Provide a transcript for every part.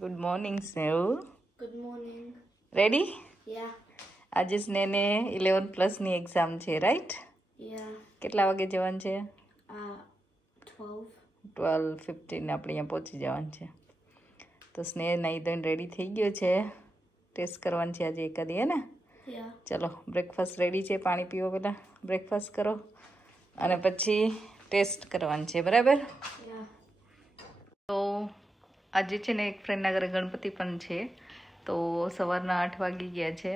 Good morning, Snehu. Good morning. Ready? Yeah. આજે સ્નેહને 11 plus ની exam છે, રાઈટ? Yeah. કેટલા વાગે જવાનું છે? 12:15 આપણે અહીંયા પહોંચી જવાનું છે. તો સ્નેહ નાઈ ધોઈને રેડી થઈ ગયો છે. ટેસ્ટ કરવાની છે આજે એકાદી, હે ને? Yeah. ચલો, બ્રેકફાસ્ટ રેડી છે. પાણી પીવો પહેલાં, બ્રેકફાસ્ટ કરો અને પછી ટેસ્ટ કરવાની છે, બરાબર? Yeah. તો આજે છે ને એક ફ્રેન્ડના ઘરે ગણપતિ પણ છે. તો સવારના 8 વાગી ગયા છે.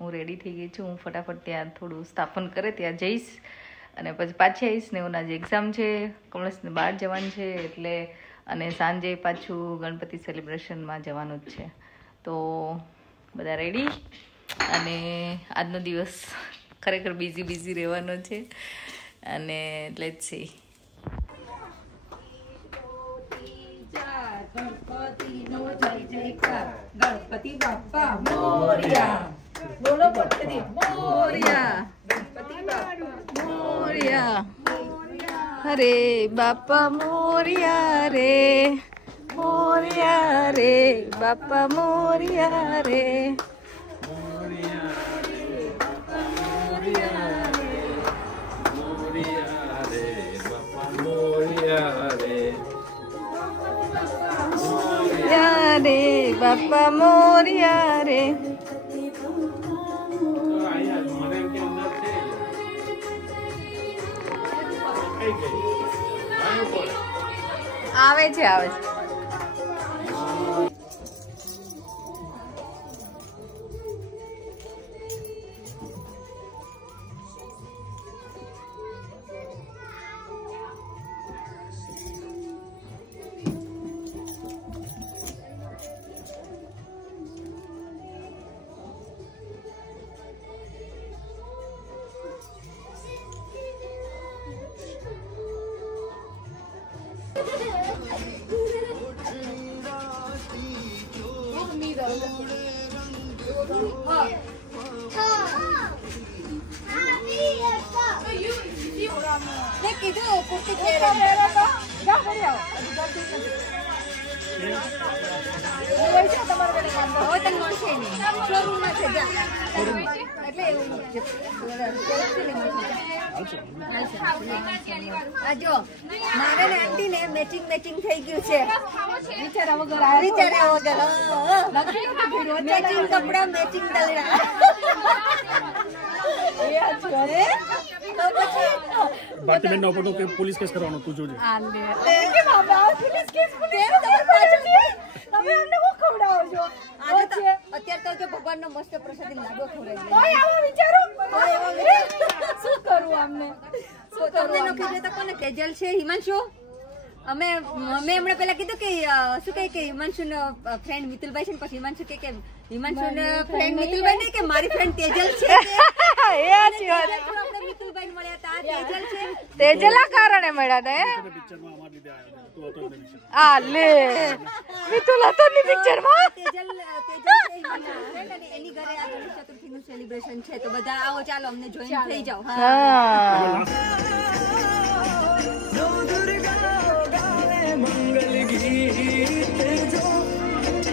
હું રેડી થઈ ગઈ છું. હું ફટાફટ ત્યાં થોડું સ્થાપન કરે ત્યાં જઈશ અને પછી પાછી આવીશ ને. ઓના જે એક્ઝામ છે, કમલેશને બહાર જવાનું છે એટલે, અને સાંજે પાછું ગણપતિ સેલિબ્રેશનમાં જવાનું જ છે. તો બધા રેડી, અને આજનો દિવસ ખરેખર બિઝી રહેવાનો છે. અને લેટ્સ સી. ગણપતિનો જય જયકાર, ગણપતિ બાપ્પા મોરયા. બોલો ગણપતિ મોરયા, ગણપતિ બાપ્પા મોરયા. હરે બાપા મોરયા રે, મોરયા રે, બાપા મોરયા રે. રે બાપા મોરયા રે. આવે છે. જો મારે ને આંટી ને મેચિંગ થઈ ગયું છે. વિચાર્યા વગર મેચિંગ કપડા, મેચિંગ દલડા. બાકી બેન નો કે પોલીસ કેસ કરવાનો તું જોજે. અત્યારે તો ભગવાન નો મસ્ત પ્રસાદી લાગો ખવડાવી. શું કરું આમને? તમને નો કીધું તો કોને? તેજલ છે, હિમાંશુ. અમે હમણાં પેલા કીધું કે શું કહે કે હિમાંશુ નો ફ્રેન્ડ મિતુલભાઈ છે ને, પછી હિમાંશુ કે હિમાંશુ નો ફ્રેન્ડ મિતુલભાઈ ને કે મારી ફ્રેન્ડ તેજલ છે. આપણે મિતુલભાઈ મળ્યા હતા. તેજલ છે, તેજલા કારણે મળ્યા હતા. પિક્ચરમાં અમાર લીધે આવ્યો તું હતો ને પિક્ચર. આ લે મિતુલ હતો ની પિક્ચરમાં. તેજલ એની ઘરે આ ગણેશ ચતુર્થી નું સેલિબ્રેશન છે. તો બધા આવો, ચાલો અમને જોઈન થઈ જાઓ. હા. મંગલ ગીત જો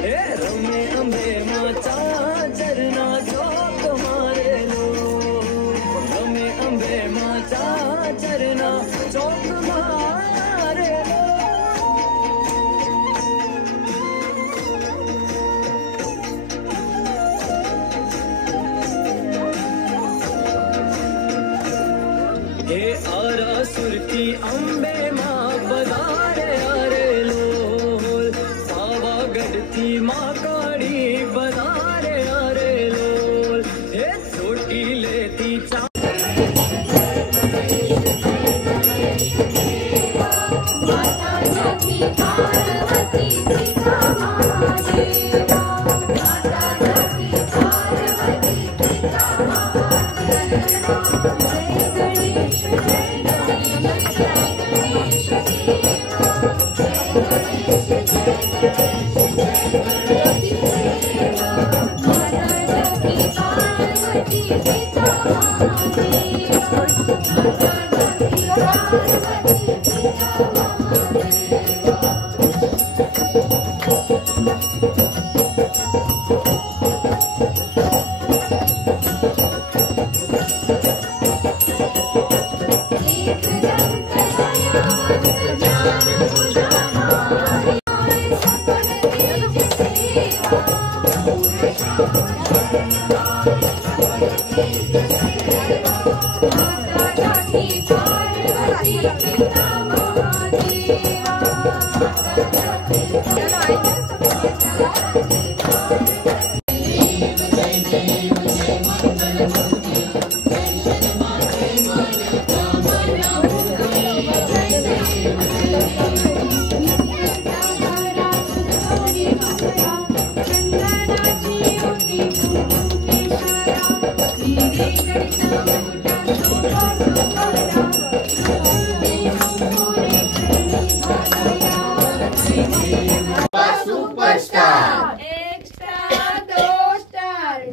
હે રમે અંબે માતા ચરના ચોક મારે લો. રમે અંબે માતા ચરના ચોક મારે લો. હે આરા સુરતી અંબે માં પધારે અરે લોલ. પાવાગઢથી માં કાળી પધારે અરે લોલ. હે ચોટી લેતી ચા Thank you.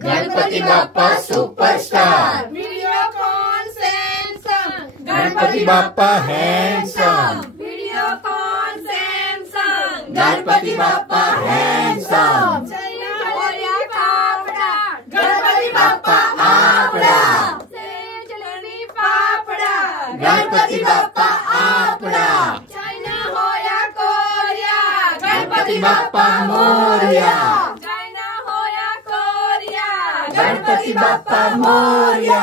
Ganpati Bappa superstar, Videocon Samsung, Ganpati Bappa handsome, Videocon Samsung, Ganpati Bappa handsome, चैया पापड़ा, गणपति बाप्पा आपड़ा, जलेबी पापड़ा, गणपति बाप्पा आपड़ा, चाइना होया कोरिया, गणपति बाप्पा मोरिया, चाइना होया कोरिया, गणपति बाप्पा मोरिया,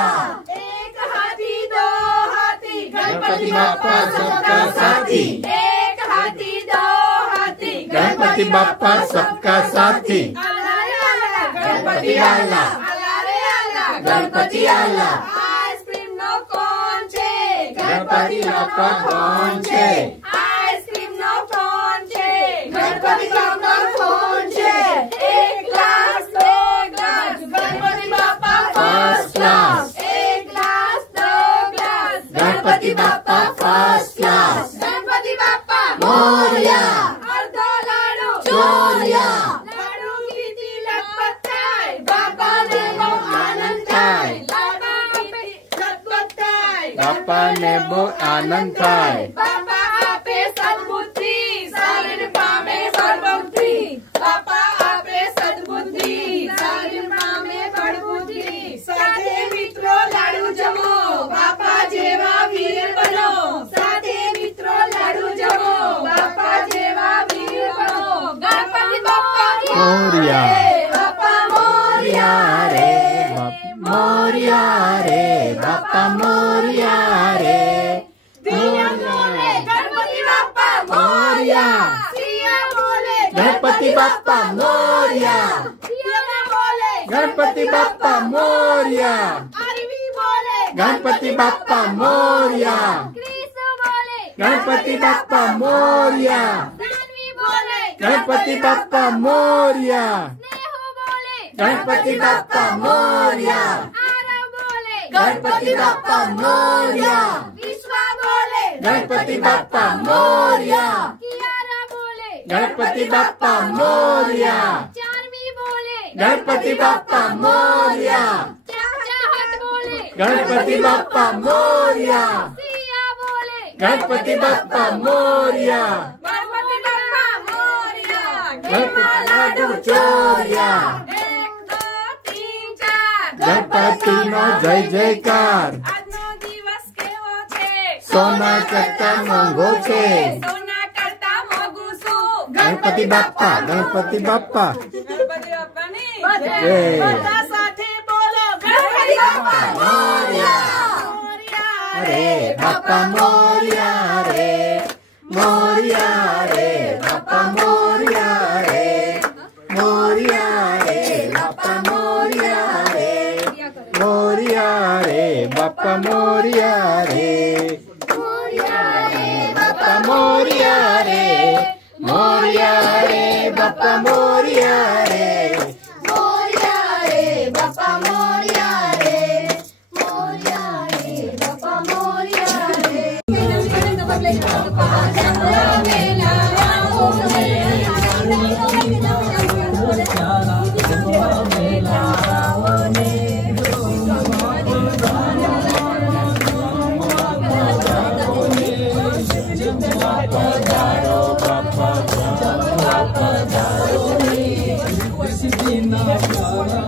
एक हाथी दो हाथी, गणपति बाप्पा सबका साथी, एक हाथी दो हाथी, गणपति बाप्पा सबका साथी, गणपति आला, गणपति आला, आइसक्रीम नो कोन छे, गणपति बाप्पा कौन छे, आइसक्रीम नो कोन छे, गणपति बाप्पा कोन छे, एक ग्लास दो glass, Ganpati Bappa first class, एक ग्लास दो glass, Ganpati Bappa first class, Ganpati Bappa Morya, अर्धो लाडू चोरिया, लाडू की तिलक पत्ताय, बाप्पा ने बो आनंद थाय, लाडू की तिलक पत्ताय, बाप्पा ने बो आनंद थाय, बाप्पा आपे सद्बुद्धि, शरीर पामे सर्वबुद्धि, बाप्पा आपे सद्बुद्धि, शरीर पामे बड़बुद्धि, साथे મિત્રો લાડુ જમો, બાપા જેવા વીર બનો, સાथे મિત્રો લાડુ જમો, બાપા જેવા વીર બનો, ગણપતિ બાપ્પા મોરિયા, બાપ્પા મોરિયા रे मोरिया रे, बाप्पा मोरिया रे, સિયા બોલે ગણપતિ બાપ્પા મોરિયા, સિયા બોલે गणपति बाप्पा मोरिया, સિયા બોલે गणपति बाप्पा मोरिया, અરવી બોલે गणपति बाप्पा मोरिया, ક્રિસ બોલે गणपति बाप्पा मोरिया, સાનવી બોલે गणपति बाप्पा मोरिया, સ્નેહુ બોલે गणपति बाप्पा मोरिया, આરવ બોલે गणपति बाप्पा मोरिया, વિશ્વા બોલે गणपति बाप्पा मोरिया, કિયારા બોલે गणपति बाप्पा मोरिया, ચારમી બોલે गणपति बाप्पा मोरिया, ચાહત બોલે गणपति बाप्पा मोरिया, સિયા બોલે गणपति बाप्पा मोरिया, ગણપતિ બાપ્પા મોરિયા गणपति लाडू चोरिया, 1 2 3 4 गणपति नो जय जयकार, આજનો દિવસ કેવો છે सोना करता मोंघो छे, સોના કરતા મોંઘું શું गणपति बाप्पा, गणपति बाप्पा, ગણપતિ બાપ્પાની જય. બધા સાથે બોલો ગણપતિ બાપ્પા મોરિયા, મોરિયા रे बाप्पा मोरिया रे, मोरिया रे, बाप्पा मोरिया रे, मोरिया रे, बाप्पा मोरिया रे, मोरिया रे, बाप्पा मोरिया रे, बाप्पा मोरिया रे, मोरिया रे, बाप्पा मोरिया रे, मोरिया रे बाप्पा मोरिया रे, मोरिया रे बाप्पा मोरिया रे। बाप्पा ना प्यारा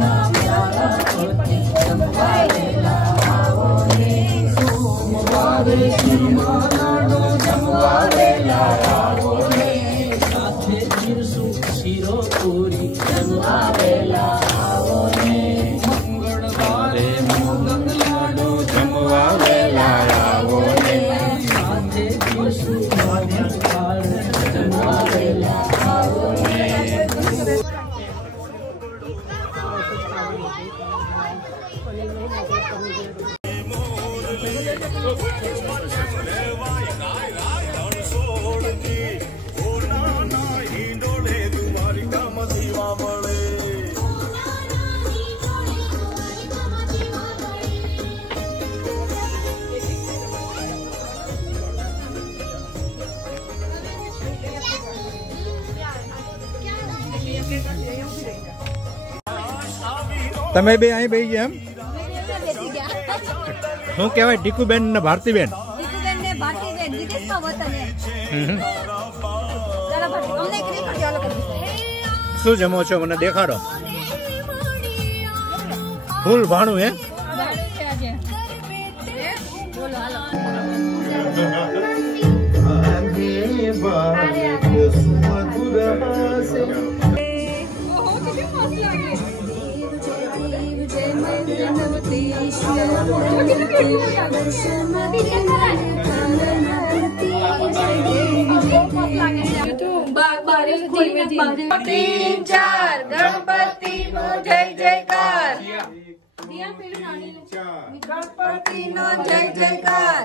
ना प्यारा सोमवारे सीमानाडो जमवारेला आवोने साथे खीरसु शिरो पूरी जमवारेला आवोने मंगळवारे मोदक लाडू जमवारेला आवोने साथे खीरसु मोदक जमवारेला आवोने તમે બે અહીં બેસી ગયા એમ? શું કહેવાય ટીકુબેન ને ભારતીબેન? શું જમો છો મને દેખાડો. ફૂલ ભાણું હે? तीन चार गणपति नो जय जयकार गणपति नो जय जयकार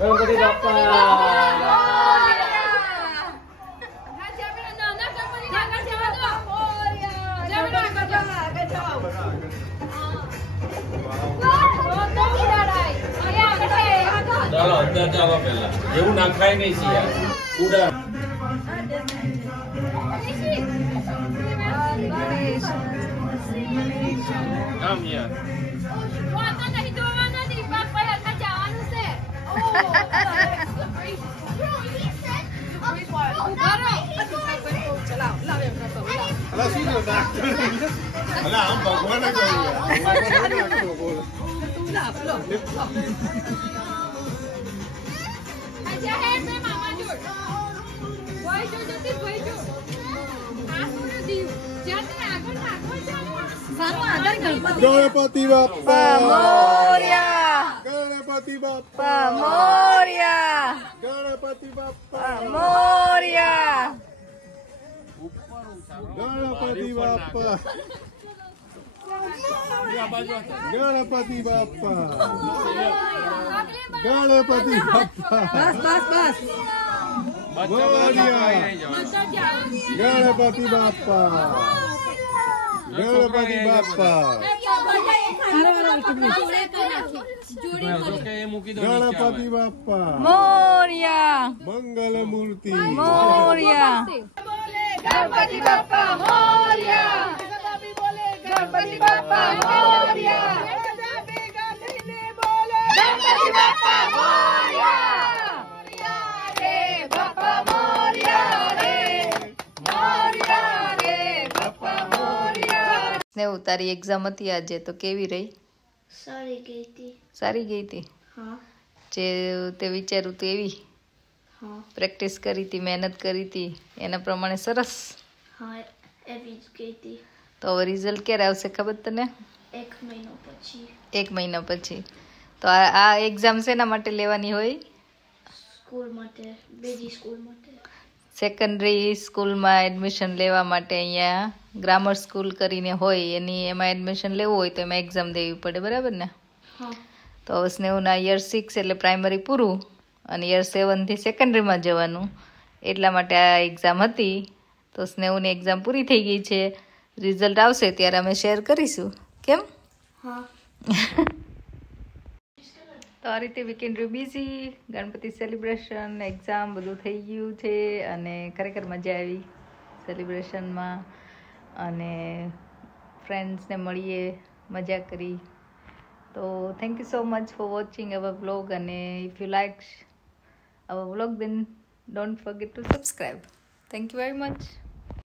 गणपति बाप्पा ચાલો અંદર ચાલો પહેલા એવું નાખાય નહીં છે યાર પૂરા કામ યાર વાતા નહીં દોવાના ની બાપ પહેલા કા જવાનું છે ચલાવ લાવે અલા શું કરતા અલા આમ ભગવાન કહ્યું તું લાવ લો આજા હે મે મામા જોડ ભાઈ જોડ જતી ભાઈ જોડ આ કોનો દીવ જાતે આગળ ચાલો સારો આદર ગણપતિ બાપ્પા મોર્યા ગણપતિ બાપ્પા મોર્યા ગણપતિ બાપ્પા મોર્યા ગણપતિ બાપ્પા ગણપતિ બાપ્પા ગણપતિ બાપ્પા બસ બસ બસ મોર્યા ગણપતિ બાપ્પા ગણપતિ બાપ્પા ગણપતિ બાપ્પા મોર્યા મંગલ મૂર્તિ મોર્યા गणपति बाप्पा मोरया गणपति बाप्पा मोरया गणपति बाप्पा मोरया रे बाप्पा मोरया रे मोरया रे बाप्पा मोरया સ્નેહ તારી એક્ઝામ હતી આજે તો કેવી રહી? સારી ગઈ હતી. સારી ગઈ હતી? હા જે તે વિચાર્યું તેવી હા પ્રેક્ટિસ કરી હતી, મહેનત કરી હતી, એના પ્રમાણે સરસ? હા એવી જ ગઈ હતી. તો હવે રિઝલ્ટ ક્યારે આવશે ખબર તને? 1 મહિનો પછી. 1 મહિના પછી. તો આ એક્ઝામ શેના માટે લેવાની હોય? સ્કૂલ માટે, બેજી સ્કૂલ માટે. સેકન્ડરી સ્કૂલમાં એડમિશન લેવા માટે અહીંયા ગ્રામર સ્કૂલ કરીને હોય એની એમાં એડમિશન લેવું હોય તો એમાં એક્ઝામ દેવી પડે, બરાબર ને? હા તો હવે સ્નેહના યર 6 એટલે પ્રાઇમરી પૂરું અને યર 7 થી સેકન્ડરીમાં જવાનું એટલા માટે આ એક્ઝામ હતી. તો સ્નેહુની એક્ઝામ પૂરી થઈ ગઈ છે. રિઝલ્ટ આવશે ત્યારે અમે શેર કરીશું. કેમ? હા. તો આ રીતે વીકેન્ડ રહ્યું બિઝી. ગણપતિ સેલિબ્રેશન, એક્ઝામ બધું થઈ ગયું છે અને ખરેખર મજા આવી સેલિબ્રેશનમાં અને ફ્રેન્ડ્સને મળીએ, મજા કરી. તો thank you so much for watching our vlog અને if you like our vlog then don't forget to subscribe. Thank you very much.